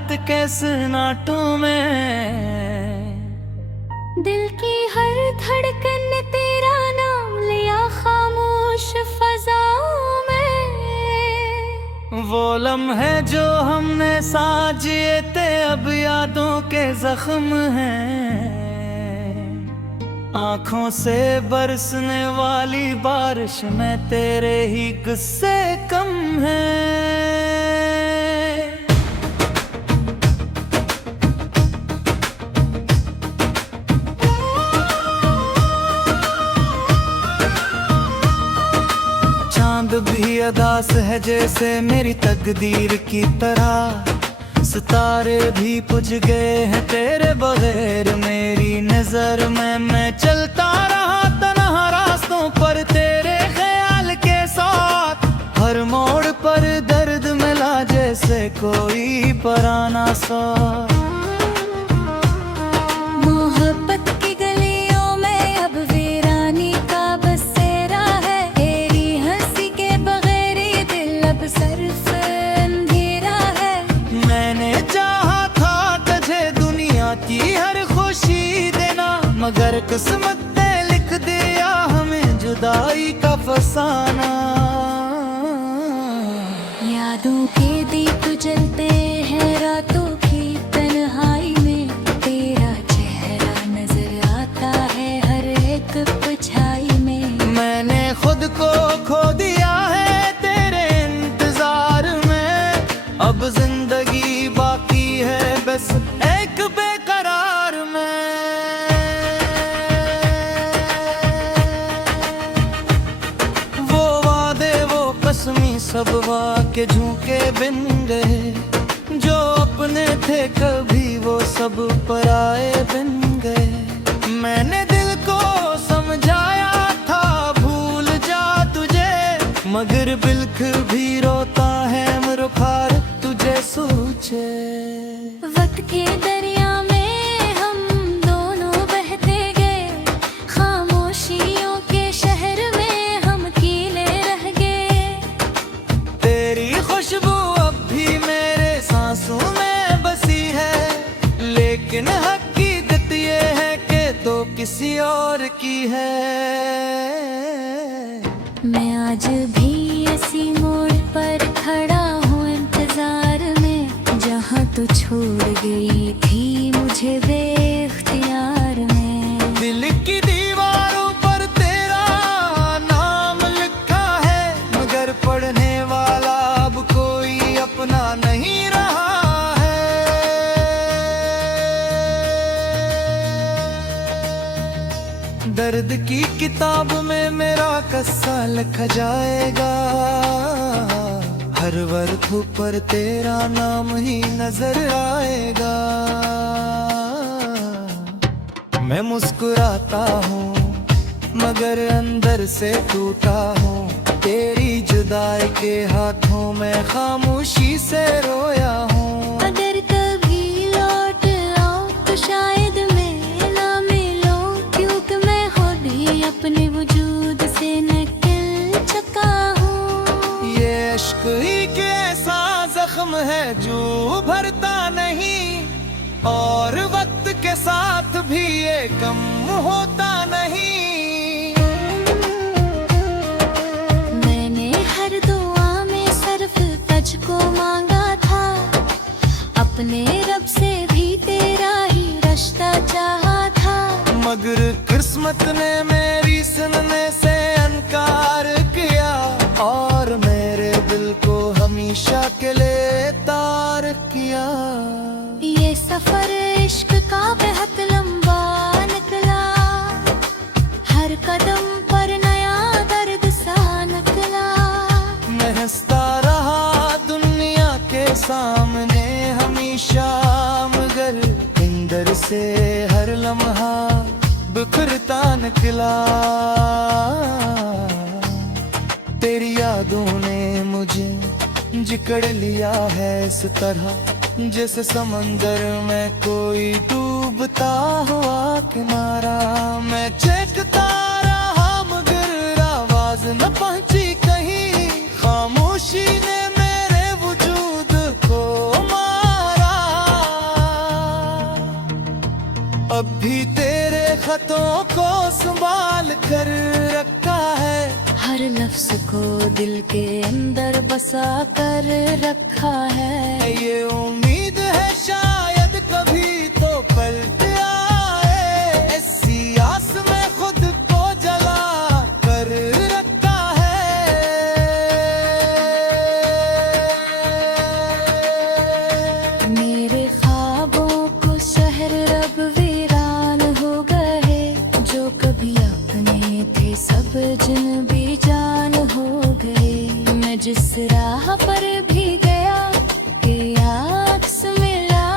रात के सन्नाटों में। दिल की हर धड़कन ने तेरा नाम लिया खामोश फजाओं में। वो लम्हे जो हमने साथ जिए थे अब यादों के जख्म हैं। आँखों से बरसने वाली बारिश में तेरे ही गुस्से कम हैं। चांद भी अदास है जैसे मेरी तकदीर की तरह। सितारे भी बुझ गए हैं तेरे बगैर मेरी नजर में। मैं चलता रहा तन्हा रास्तों पर तेरे ख्याल के साथ। हर मोड़ पर दर्द मिला जैसे कोई पराना सा। मोहब्बत की गलियों में अब वीरानी का बसेरा है। तेरी हंसी के बगैर ये दिल अब सिर्फ अंधेरा है। मैंने चाहा था तुझे दुनिया की हर खुशी देना, मगर किस्मत ने लिख दिया हमें जुदाई का फसाना। यादों के दीप जलते हैं रातों की तन्हाई में। तेरा चेहरा नजर आता है हर एक परछाई में। मैंने खुद को खो दिया है तेरे इंतजार में। अब जिंदगी बाकी है बस एक बेकरार में। वो वादे वो कसमी सब वाके झूके बिन गए। जो अपने थे कभी वो सब पराए बिन गए। मैंने दिल को समझाया था भूल जा तुझे, मगर बिल्ख भी रोता है मुरखार तुझे सोचे। वक्त के दरिया में हम दोनों बहते गए। खामोशियों के शहर में हम अकेले रह गए। तेरी खुशबू अब भी मेरे सांसों में बसी है, लेकिन हकीकत ये है कि तो किसी और की है। मैं आज भी इसी मोड़ पर खड़ा हूँ इंतजार में, जहाँ तू छोड़ गई थी मुझे बेख्तियार में। दिल की दीवारों पर तेरा नाम लिखा है, मगर पढ़ने वाला अब कोई अपना नहीं रहा है। दर्द की किताब में मेरा किस्सा लिखा जाएगा। हर वर्ड पर तेरा नाम ही नजर आएगा। मैं मुस्कुराता हूँ मगर अंदर से टूटा हूँ। तेरी जुदाई के हाथों में खामोशी से रोया हूँ। अगर कभी लौट आऊं तो शायद मैं ना मिलूं, क्योंकि मैं खुद ही अपने वजूद से निकल चुका हूँ। ये इश्क ही के ऐसा जख्म है जो भरता नहीं, और वक्त के साथ भी ये कम होता नहीं। मैंने हर दुआ में सिर्फ तुझको मांगा था, अपने रब से भी तेरा ही रिश्ता चाहा था। मगर किस्मत ने मेरी सुनने से इनकार किया, और मेरे दिल को हमेशा के लिए तार किया। ये सफर इश्क का बेहद लंबा निकला, हर कदम पर नया दर्द सा निकला। मैं हंसता रहा दुनिया के सामने हमेशा, मगर अंदर से हर लम्हा बिखरता निकला। तेरी यादों ने मुझे जिकड़ लिया है इस तरह, जैसे समंदर में कोई डूबता हुआ किनारा। मैं चेखता रहा मगर आवाज न पहुंची कहीं, खामोशी ने मेरे वजूद को मारा। खतों को संभाल कर रखा है, हर लफ्ज को दिल के अंदर बसा कर रखा है। ये उम्मीद है शायद कभी तो पलट आए, ऐसी आस में खुद को जला कर रखा है। मेरे ख्वाबों को शहर अब वीरान हो गए, जो कभी अपने थे सब जिन भी जान हो गए। मैं जिस राह पर भी गया के आस मिला,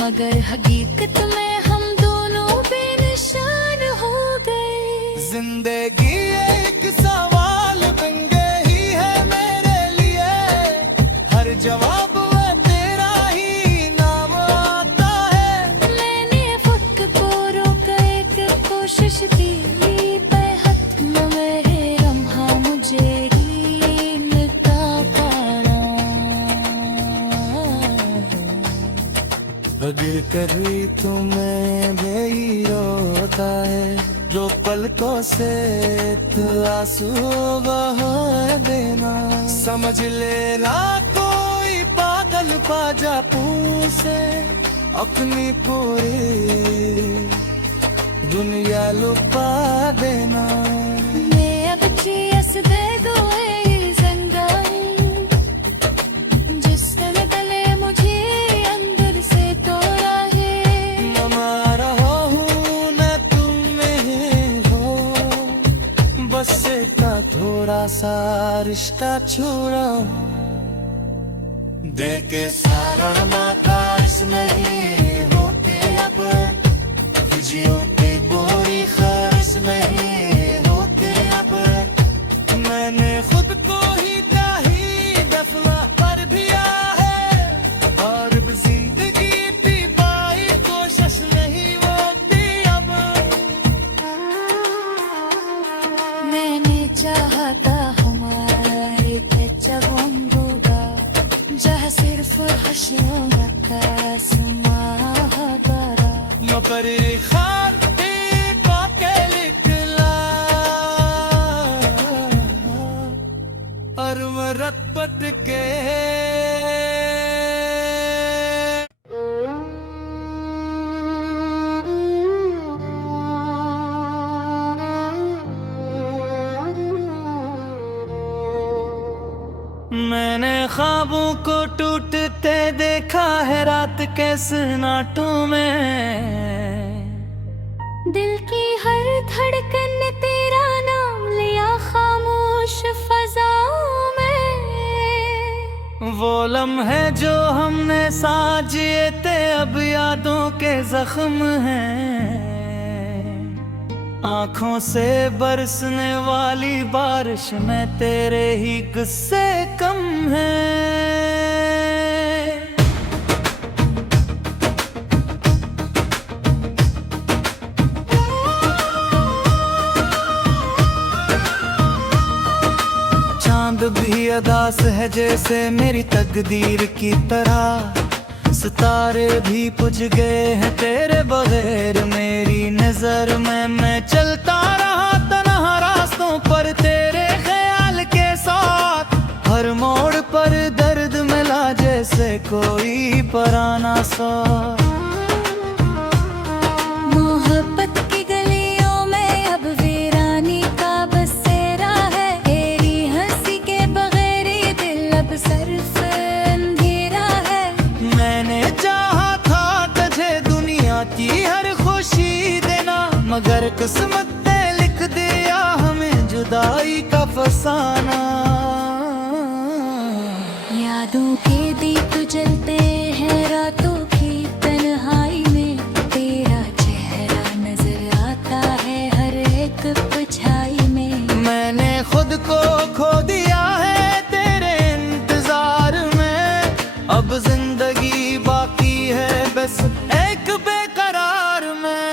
मगर हकीकत में हम दोनों बेनिशान हो गए। जिंदगी एक सवाल बन गई है मेरे लिए, हर जवाब में तेरा ही नाम आता है। मैंने वक्त को रोका, एक कोशिश की बेहद मेरे लम्हा मुझे ही मिलता पाना। अगर कभी तुम्हें भी रोता है, जो पलकों से तो आंसू बहा देना, समझ लेना कोई पागल पाजा पूछे, अपनी पूरी दुनिया लुपा देना। मैं अब चीस दे दो जिंदगी, जिसने गले मुझे अंदर से तोड़ा है। न मैं रहा हूँ न तुम में हो, बस का थोड़ा सा रिश्ता छोड़ा, देखे सारा नाता इसमें ही होते अब, खुशियों के बोरी खर्च नहीं होते अब। मैंने खुद को ही कहीं दफना कर दिया है, और अब जिंदगी की बाई कोशिश नहीं होती अब। मैंने चाहा था हमारे जब होगा, जहाँ सिर्फ हंसियों का आसमां भरा। मगर खार के लिखला, और मरपट के मैंने ख्वाबों को टूटते देखा है रात के सन्नाटों में। दिल की हर धड़कन ने तेरा नाम लिया खामोश फजाओं में। वो लम्हे जो हमने साथ जिए थे अब यादों के जख्म हैं, आँखों से बरसने वाली बारिश में तेरे ही गुस्से कम हैं। चांद भी अदास है जैसे मेरी तकदीर की तरह, सितारे भी बुझ गए हैं तेरे बगैर मेरी नजर में। मैं चलता रहा तन्हा रास्तों पर तेरे ख्याल के साथ, हर मोड़ पर दर्द मिला जैसे कोई पराना सा। मोहब्बत की गलियों में अब वीरानी का बसेरा है, तेरी हंसी के बगैर ये दिल अब सिर्फ अंधेरा है। मैंने चाहा था तुझे दुनिया की हर खुशी देना, मगर किस्मत ने लिख दिया हमें जुदाई का फसाना। यादों के दीप जलते हैं रातों की तन्हाई में, तेरा चेहरा नजर आता है हर एक परछाई में। मैंने खुद को खो दिया है तेरे इंतजार में, अब जिंदगी बाकी है बस एक बेकरार में।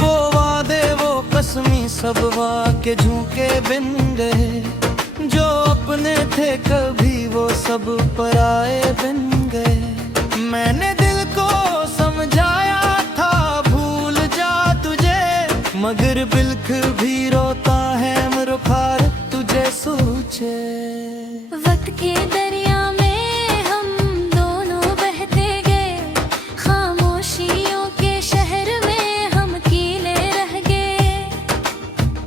वो वादे वो कसमी सब वाके झूके बिन गए, जो अपने थे कभी वो सब पराए बिन गए। मैंने दिल को समझाया था भूल जा तुझे, मगर बिल्ख भी रोता है मुरखार तुझे सोचे। वक्त के दरिया में हम दोनों बहते गए, खामोशियों के शहर में हम कीले रह गए।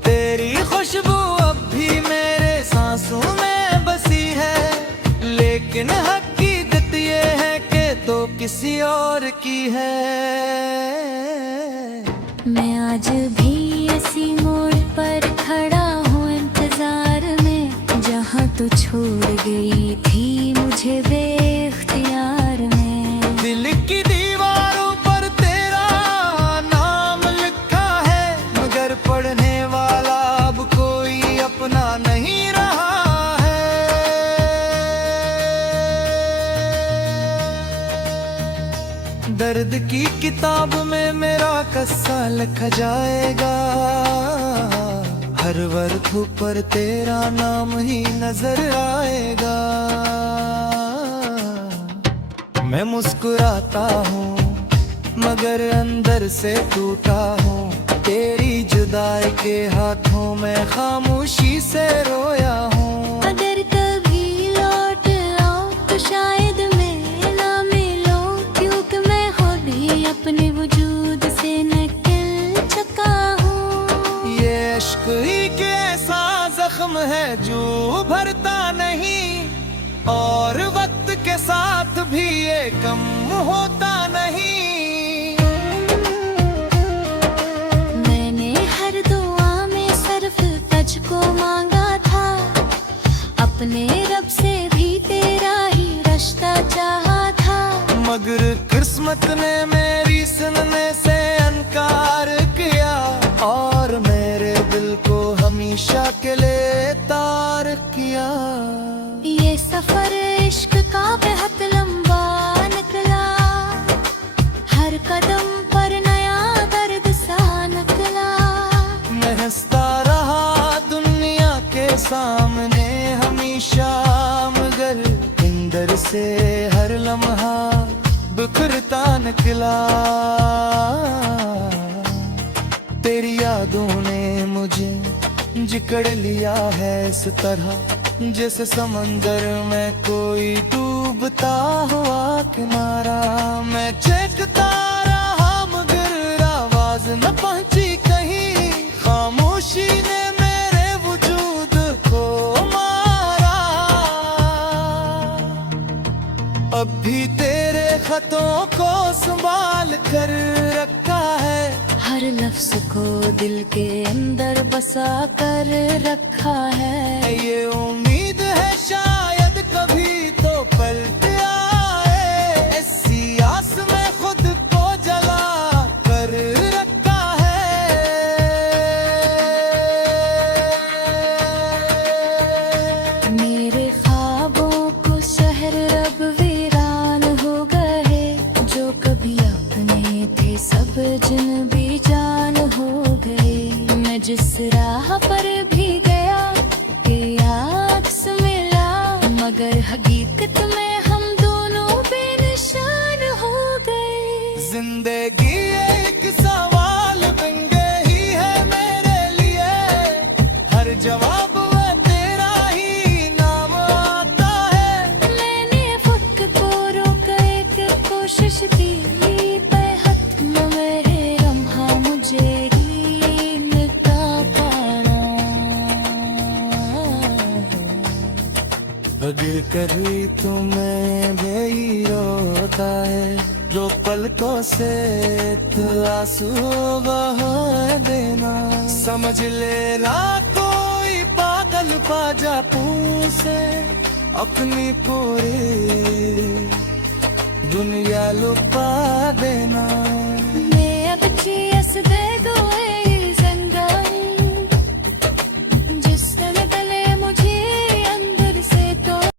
तेरी खुशबू अब भी मेरे सांसों में बसी है, लेकिन हकीकत ये है कि तो किसी और की है। मैं आज भी इसी मोड़ पर खड़ा हूँ इंतजार में, जहाँ तू छोड़ गई थी मुझे बेख्तियार में। दिल की दीवारों पर तेरा नाम लिखा है, मगर पढ़ने वाला अब कोई अपना नहीं रहा है। दर्द की किताब में मेरा किस्सा लिखा जाएगा, हर वर्ड पर तेरा नाम ही नजर आएगा। मैं मुस्कुराता हूँ मगर अंदर से टूटा हूँ, तेरी जुदाई के हाथों में खामोशी से रोया हूँ। अगर कभी लौट आओ तो शायद मैं ना मिलो, क्योंकि मैं खुद ही अपने वजूद से निकल चुका हूँ। ये इश्क ही के ऐसा जख्म है जो भरता नहीं, और वक्त के साथ भी ये कम होता नहीं। मैंने हर दुआ में सिर्फ तुझको मांगा था, अपने रब से भी तेरा ही रिश्ता चाहा था। मगर किस्मत ने मेरी सुनने से इनकार किया, और मेरे दिल को हमेशा के लिए तार किया। ये सफर इश्क का बेहद लंबा निकला, हर कदम पर नया दर्द सा निकला। मैं हंसता रहा दुनिया के सामने हमेशा, मगर अंदर से हर लम्हा बिखरता निकला। तेरी यादों ने मुझे जिकड़ लिया है इस तरह, जैसे समंदर में कोई डूबता हुआ किनारा। मैं चेखता रहा मगर आवाज न पहुंची कहीं, खामोशी ने मेरे वजूद को मारा। अब भी तेरे खतों को संभाल कर रखा है, हर लफ्ज को दिल के अंदर बसा कर रखा है। ये उम्मीद है शायद कभी तो पलट आए, इसी आस में खुद को जला कर रखा है। मेरे ख्वाबों को शहर अब वीरान हो गए, जो कभी अपने थे सब जिन भी जान हो गए। मैं जिस राह पर भी गया के आक्स मिला, मगर हकीकत में हम दोनों बेनिशान हो गए। जिंदगी एक सवाल बन गई है मेरे लिए, हर जवाब में तेरा ही नाम आता है। मैंने वक्त को रोका एक कोशिश की, बेहद मेरे रम्हा मुझे हील का पाना। अगर कभी तुम्हें भी रोता है, जो पलकों से तो आंसू बहा देना। समझ लेना कोई पागल पाजा पूछे, अपनी पूरी दुनिया लुटा देना।